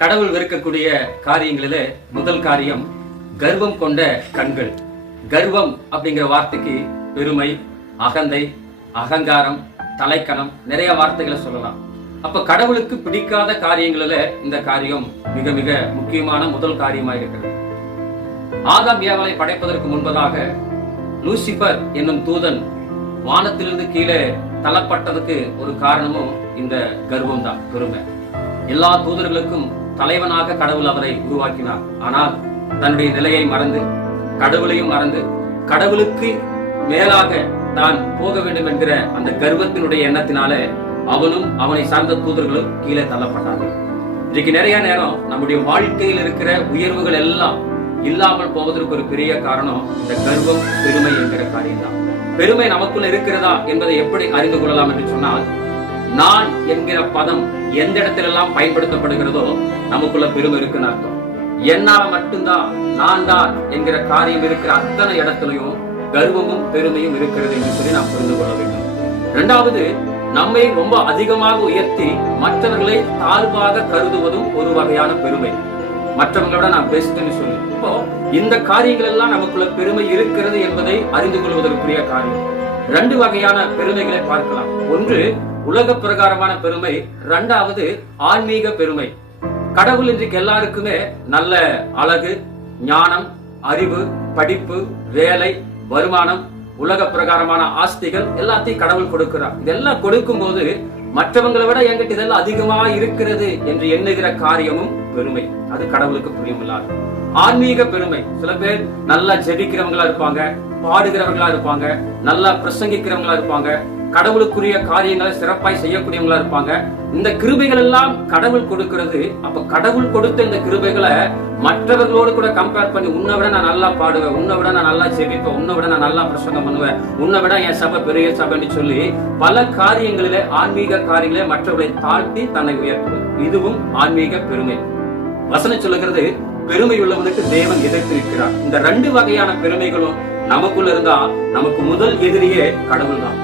கடவுள் வெறுக்கக்கூடிய காரியங்களில முதல் காரியம் கர்வம் கொண்ட கண்கள். கர்வம் அப்படிங்கிற வார்த்தைக்கு பெருமை அகந்தை அகங்காரம் தலைக்கணம் நிறைய வார்த்தைகளை சொல்லலாம். அப்ப கடவுளுக்கு பிடிக்காத காரியங்களில இந்த காரியம் மிக மிக முக்கியமான முதல் காரியமாக இருக்கிறது ஆதாம் ஏவலை படைப்பதற்கு முன்பதாக லூசிபர் என்னும் தூதன் வானத்திலிருந்து கீழே தள்ளப்பட்டதுக்கு ஒரு காரணமும் இந்த கர்வம் தான் பெருமை. எல்லா தூதர்களுக்கும் தலைவனாக கடவுள் அவரை உருவாக்கினார். ஆனால் தன்னுடைய நிலையை மறந்து கடவுளையும் மறந்து கடவுளுக்கு மேலாக தான் போக வேண்டும் என்கிற அந்த கர்வத்தினுடைய எண்ணத்தினாலே அவனும் அவனை சார்ந்த தூதர்களும் கீழே தள்ளப்பட்டார்கள். இன்னைக்கு நிறைய நேரம் நம்முடைய வாழ்க்கையில் இருக்கிற உயர்வுகள் எல்லாம் இல்லாமல் போவதற்கு ஒரு பெரிய காரணம் இந்த கர்வம் பெருமை என்கிற காரியம் தான் பெருமை நமக்குள்ள இருக்கிறதா என்பதை எப்படி அறிந்து கொள்ளலாம் என்று சொன்னால் நான் என்கிற பதம் எந்த இடத்திலெல்லாம் பயன்படுத்தப்படுகிறதோ நமக்குள்ள பெருமை இருக்குன்னு அர்த்தம். என்னால மட்டும்தான் நான் தான் என்கிற காரியம் இருக்கிற அத்தனை இடத்துலயும் கர்வமும் பெருமையும் இருக்கிறது என்று சொல்லி நாம் புரிந்து கொள்ள வேண்டும். இரண்டாவது நம்மை ரொம்ப அதிகமாக உயர்த்தி மற்றவர்களை தாழ்வாக கருதுவதும் ஒரு வகையான பெருமை. மற்றவங்களோட நான் பெஸ்ட்னு சொல்லி. இப்போ இந்த காரியங்கள் எல்லாம் நமக்குள்ள பெருமை இருக்கிறது என்பதை அறிந்து கொள்வதற்குரிய காரியம். ரெண்டு வகையான பெருமைகளை பார்க்கலாம். ஒன்று உலக பிரகாரமான பெருமை இரண்டாவது ஆன்மீக பெருமை. கடவுள் இன்றைக்கு எல்லாருக்குமே நல்ல அழகு ஞானம் அறிவு படிப்பு வேலை வருமானம் உலக பிரகாரமான ஆஸ்திகள் எல்லாத்தையும் கடவுள் கொடுக்கிறார். இதெல்லாம் கொடுக்கும் போது மற்றவங்களை விட என்கிட்ட இதெல்லாம் அதிகமா இருக்கிறது என்று எண்ணுகிற காரியமும் பெருமை. அது கடவுளுக்கு புரியுமில்லாது. ஆன்மீக பெருமை. சில பேர் நல்லா ஜெபிக்கிறவங்களா இருப்பாங்க பாடுகிறவங்களா இருப்பாங்க நல்லா பிரசங்கிக்கிறவங்களா இருப்பாங்க கடவுளுக்குரிய காரியங்களை சிறப்பாய் செய்யக்கூடியவங்களா இருப்பாங்க. இந்த கிருபைகள் எல்லாம் கடவுள் கொடுக்கிறது. அப்ப கடவுள் கொடுத்த இந்த கிருபைகளை மற்றவர்களோடு கூட கம்பேர் பண்ணி உன்னை விட நான் நல்லா பாடுவேன். உன்னை விட நான் நல்லா செவிப்பேன் உன்னை விட நான் நல்லா பிரசங்கம் பண்ணுவேன். உன்னை விட என் சபை பெரிய சபைன்னு சொல்லி பல காரியங்களிலே ஆன்மீக காரியங்களே மற்றவர்களை தாழ்த்தி தன்னை உயர்த்துவது இதுவும் ஆன்மீக பெருமை. வசனம் சொல்லுகிறது பெருமை உள்ளவனுக்கு தேவன் எதிர்த்திருக்கிறார் இந்த ரெண்டு வகையான பெருமைகளும் நமக்குள்ள இருந்தா நமக்கு முதல் எதிரியே கடவுள் தான்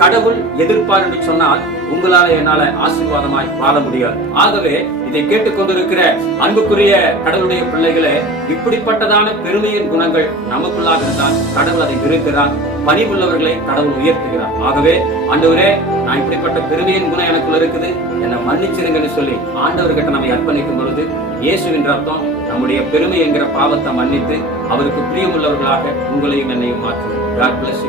கடவுள் எதிர்ப்பார் என்று சொன்னால் உங்களால என்னால ஆசீர்வாதமாய் வாழ முடியாது. ஆகவே இதை கேட்டுக்கொண்டிருக்கிற அன்புக்குரிய கடவுளுடைய பிள்ளைகளே இப்படிப்பட்டதான பெருமையின் குணங்கள் நமக்குள்ளாக இருந்தால் கடவுள் அதை விருக்கிறார் பணிவுள்ளவர்களை கடவுள் உயர்த்துகிறார். ஆகவே ஆண்டவரே நான் இப்படிப்பட்ட பெருமையின் குணம் எனக்குள்ள இருக்குது. என்னை மன்னிச்சிருங்கன்னு சொல்லி ஆண்டவர்கிட்ட நம்மை அர்ப்பணிக்கும் பொழுது இயேசுவின் ரத்தம் நம்முடைய பெருமை என்கிற பாவத்தை மன்னித்து அவருக்கு பிரியமுள்ளவர்களாக உங்களையும் என்னையும் மாற்றும் காட் பிளஸ்.